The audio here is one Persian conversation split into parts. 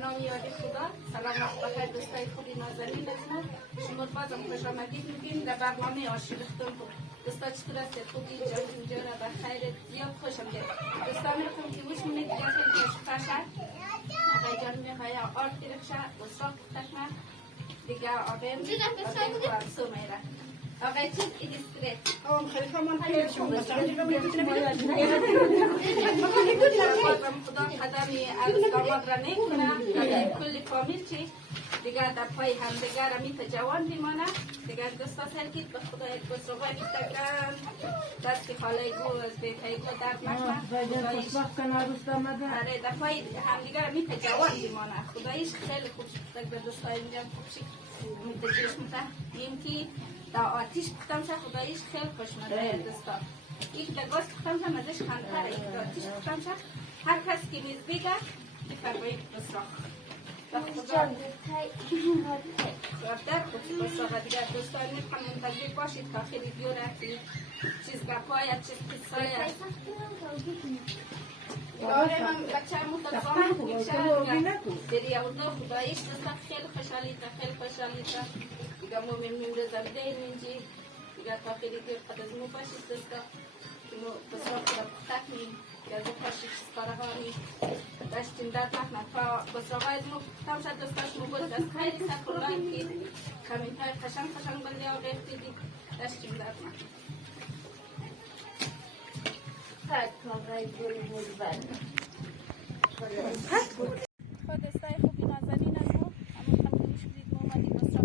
نام یاد خدا. سلام وقت بخیر دوستای خوبی نازنین از ما. شما بازم خوش آمدید میگیم در برنامه عاشقتون. دوستا چطور هستید؟ خوبی؟ اینجا را بخیر زیاد خوش آمدید. دوستا میخوام که گوش میدید دیگه خیلی خوش باشد. آقای جان میخوای آرد گرفشه بسراق تکنه دیگه آقای میخوای سومیره. آقای چیز ایدیستریت خیلی من خیلی شما خدا قدمی از داماد را نکنه کل فامیل چی دیگر در پای هم دیگر امیت جوان بیمانه دیگر دوستا سرکید به خدا یک بسروهای بیتگرم دست خاله گو از بیتای گو درد نکنه آره در پای هم دیگر امیت جوان بیمانه خدایش خیلی خوب شد به دوستای اینجا خوب شد امیت جشمته این که دا آتیش پختم شه خدایش خیل خوشمزه دوستا یک دا گاز پختم شه مزش خندتره یک دا آتیش پختم شه هر کس که میز بگه بفرمایید بسراخ در خود بسراخ دیگر دوستا میخوام منتظر باشید که خیلی بیوره که چیز گپاید چیز قصاید آره من بچه متقام میشه دری اولو خدایش دوستا خیلی خوشحالیده دیگه ما میمونه زمینه اینجی دیگه تا خیلی دیر قد از مو باشید دوستا که ما بسراخ را بختکنیم که از او پاشید چیزکاره ها می داشتیم در نکنم تا بسراخ های از مو بختم شد دوستاش مو بود از خیلی سکرلای که کمین های خشنگ بلده ها بختیدیم داشتیم در نکنم خود دوستای خوبی نازنین از مو همون خم گوش بدید ما اومدیم بسراخ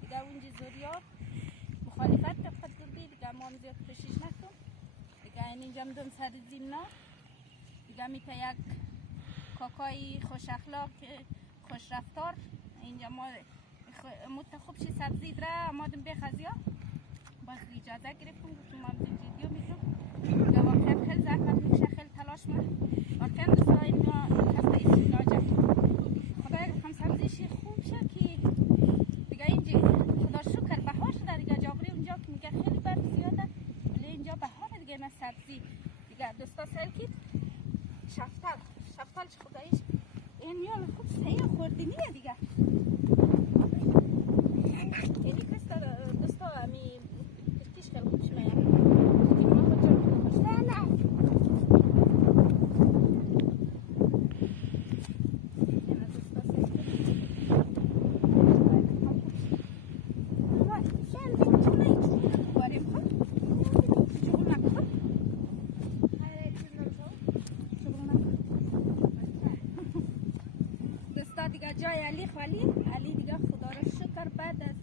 دیگه اونجی زوریا مخالفت که خود دردی دیگه ما هم زیاد کشیش نکن دیگه این اینجا مدون سر زیمنا دیگه میته یک کاکای خوش اخلاق خوش رفتار اینجا ما متخوب شی سبزی دره آمادم بخزیا باز اجازه گرفتم گفتم ما هم ویدیو میگم دیگه واقعا خیلی زحمت میشه خیلی تلاش ما واقعا دوستای ما هسته ایسی لاجه خدا هم سبزیشی خوب شه که دیگه اینجا خدا شکر بهار شده دیگه جابری اونجا که میگه خیلی برف زیاده ولی اینجا بهار دیگه نه سبزی دیگه دوستا سلکید شفتال چه خدایش این میال خوب سیه خوردنیه دیگه یعنی کستا دوستا همی کشتیش خیلی خوب شمایه دیگه ما خود جان خوب جای علی دیگه خدا را شکر بعد از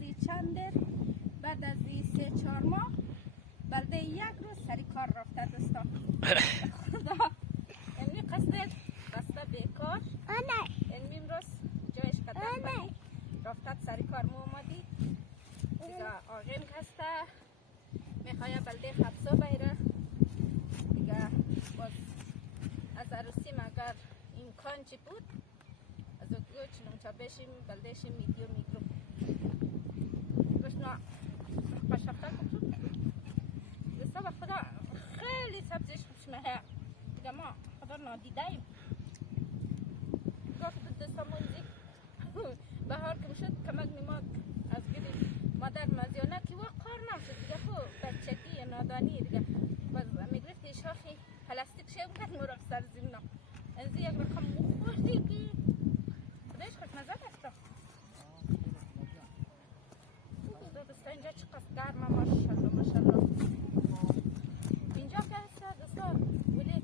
بعد از 3-4 ماه بلده یک روز سری کار رفته دوستا خدا علمی قصد بیکار علمی امروز جایش قدر بایی رفته سری کار مو اومدی دیگه آقیم هسته میخواه بلده خبزا بیره دیگه باز از عروسیم اگر امکان چی بود از او چنون چا بشیم بلدهشیم ویدیو میگرم گوشنا قشبتر کن دستا و خدا خیلی سبزیش خوشمه دیگه ما خدا نادیدهیم گفت دستا موزیک بهار کم شد کمک میماد از گیری مادر مزیانه که وقار نشد دیگه خو بچگی یا نادانی دیگه باز میگرفتی شاخی پلاستیک شیم کرد مرا سر زیمنا از یک رقم مخوردی که خدایش خوشمزه است دوستا اینجا چقدر گرمه ماشالله اینجا که هست دوستا ولی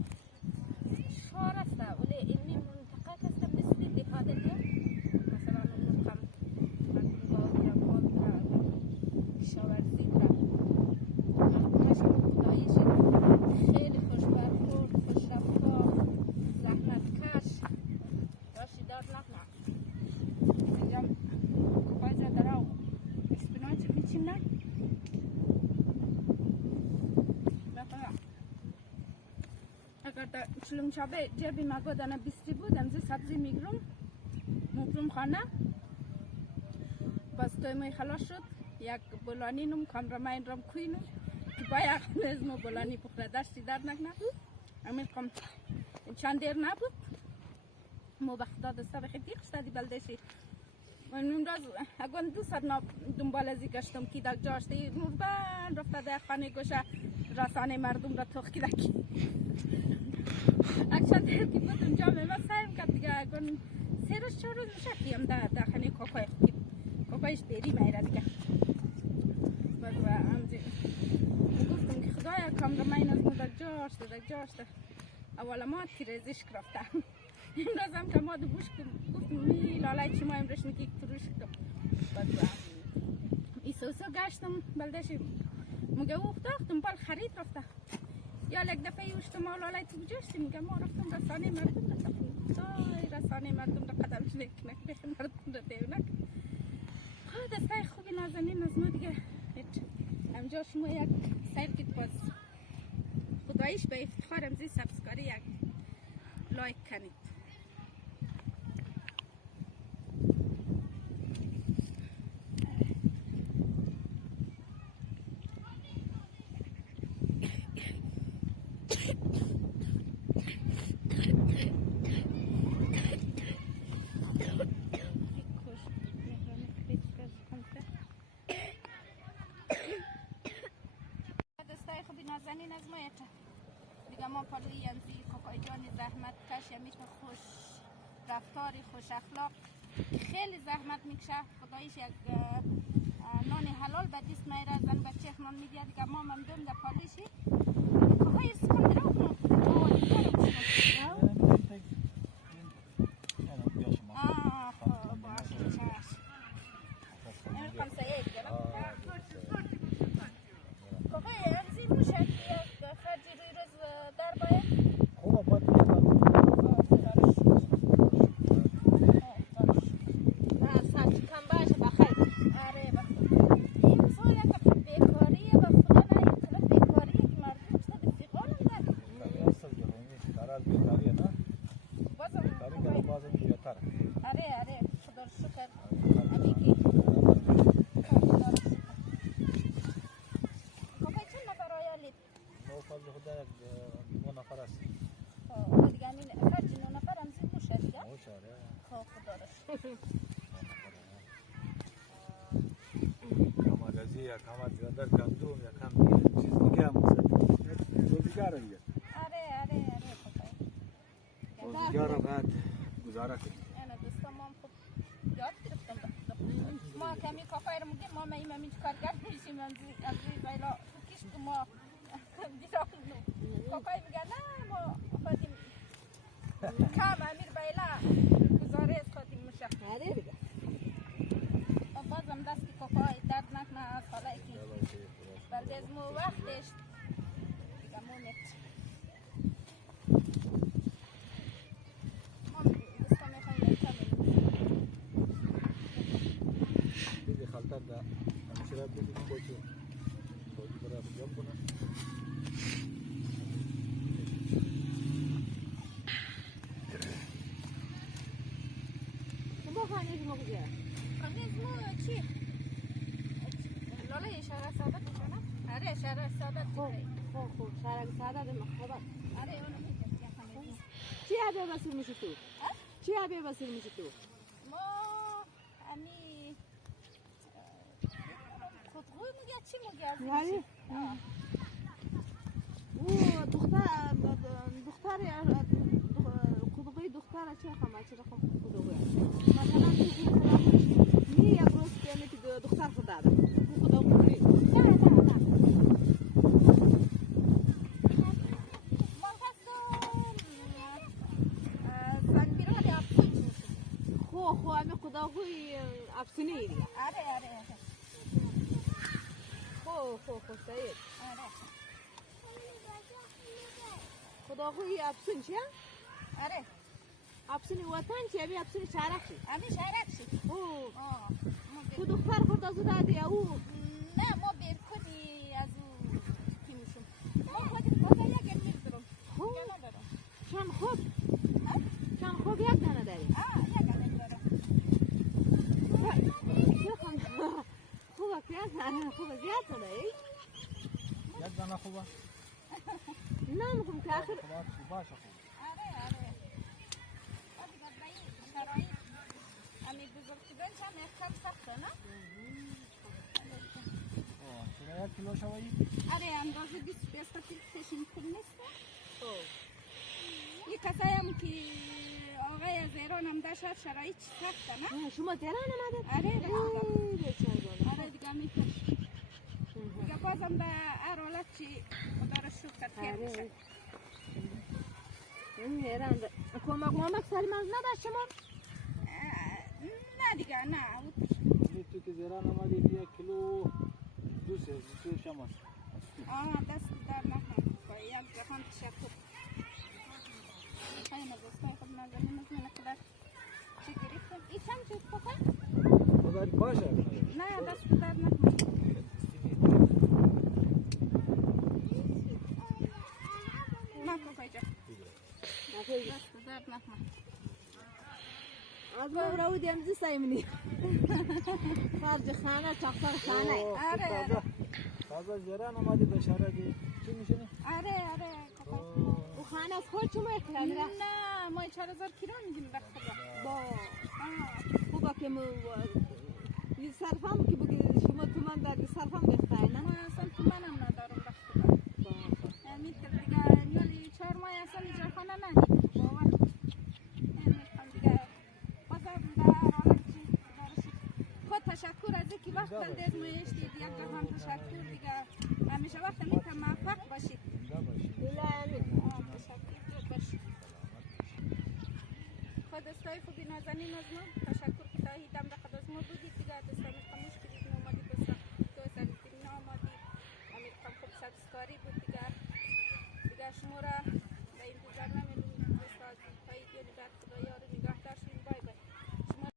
شهر است ولی اینی منطقه هست مثل دهاتی مثلا اون کم شاورزی خدایش خیلی خوش برخورد خوش رفتار زحمت کش داشتی دار نکنه اینجا باید را دراو اسپیناچ میچیم نه اگر در چلون چابه جبی مگو دانه بیستی بود امزی سبزی میگرم خانه باز توی مای خلاص شد یک بولانی نم کامرامین رام کوینم که باید نزمو بولانی بخوره داشتی در نکنه امیر کم چند دیر نبود مو بخدا دسته بخیر دیگه شدی بلدشی من امروز اگه دو سر دنبال ازی گشتم کی دک جاشتی نوربن رفته در خانه گوشه رسانه مردم را توخ کی دکی اکشن که بودم جامعه ما سعیم کرد دیگه اگه سه روز چهار روز میشه کیم در خانه کاکای خودی کاکایش بیری میره دیگه باز و همزی گفتم که خدایا کامرمین از ما دک جاشته اول ما تیرزش کرفتم امروز هم که ما دو بوش گفتم می لالای چی ما امروز میگی تروش کردم باز ایسوسو گشتم بلدشی مگه او داختم بال خرید رفته یا یک دفعه اوشتم ما لالای تو بجاشتی میگه ما رفتم رسانه مردم رفتم رسانه مردم را قدمش نکنه مردم را دیونک دستای خوبی نازنین از ما دیگه همجا شما یک سیر کت باز خدایش به افتخار امزی سبسکاری یک لایک کنید دستای خوبی نازنین از ما دیگه ما پلوی امزی کاکای جان زحمت کش یمیش خوش رفتاری خوش اخلاق خیلی زحمت میکشه خدایش یک نان حلال به دست میره زن بچه نان میدید دیگه ما ممدون در پالیشی کاکای ارسی کن میره کامات زندر کندوم یا کم چیز دیگه هم روزگار میگه روزگار بعد گزاره کنیم انا دوستم ما خوب یاد گرفتم ما کمی کافای رو میگیم ما این کارگر میشیم از بیلا کیش که ما دیدم کافای میگه نه ما خودیم کم امیر بیلا گزاره از خودیم میشه بازم دستی کافای درد نکنه از حالا که بلده از مو وقتش دیگه مو نت ما دوستان میخوایم دیدی خالتر دا همشیره دیدی بچو سوزی برای جمع کنه شما خانه شما کجا؟ خانه مو چی؟ لاله اشاره سادت میشنه؟ آره اشاره سادت خوب شهر سعادت مخابت آره اونو میگم که خانه چی عبه بسیر میشه تو؟ چی عبه بسیر میشه تو؟ ما امی خودگوی میگه چی میگه از یعنی؟ او دختر خودگوی دختر چه خمه چه رقم خودگوی مثلا تو یک روز که دختر خود داده خودگوی خو همه خداوی افسونی دیگه آره خو سعید آره خداوی افسون چیه؟ آره افسونی وطن چیه؟ ابی افسونی شهرک چی؟ امی شهرک شی تو دختر خود از دادی او نه ما بیرکودی از او کی میشم ما خودیم کاکا یک علمی دارم خوب ندارم چند خوب یک دانه داری؟ یک علمی دارم خوبه که خوبه زیاد داری؟ یک دانه خوبه؟ نه میخوام که آخر خوبه باشه خوب آره یک کیلو شوی آره اندازه 20 کشیم پول نیست. خب یه کسایی هم که آقای از ایران هم داشت شرایط سخته نه؟ شما تهران آمدید؟ آره بیچاره. آره دیگه میکش دیگه بازم به هر حالت چی خدا را شکر خیر میشه. حیران کمک سری من نداشت شما؟ نه دیگه نه تو که زیران آمدی یک کیلو 200 شما است. دست در نکنم با یک جهان تشکر. خیلی دوستای خود نازنین از من خدا چی گرفتم این چند چیز بخواه؟ بازاری پاشه نه دست در نکنم. نکن کجا دست در نکنم. از ما رو دیم زی سایمنی خارج خانه چاختر خانه. آره تازه زیران آمدی به شهرگی چی میشنی؟ آره و خانه از خود شما اکرام را؟ نه ما 4000 کیلو میدیم به خدا. با خوبه که یه صرفم که بگی شما تومن دادی صرفم بخواه نه؟ ما اصلا تومنم ندارم به خدا. میتر دیگه نیالی 4 ماه اصلا اینجا خانه ندید باور میکنم دیگه بازم در حالت چی خود تشکر از اینکه وقت دلدید میشتید یک جهان تشکر دیگه همیشه وقت میتونم موفق باشید. تشکر باشید. خود استای خوبی نازنین از ما تشکر که تا هیدم دقیقه از ما بودید دیگه دستان خموش کردید نامادی بسرا تو سلیتین نامادی امیر خم خوب سبزکاری بود دیگه شما را به انتظار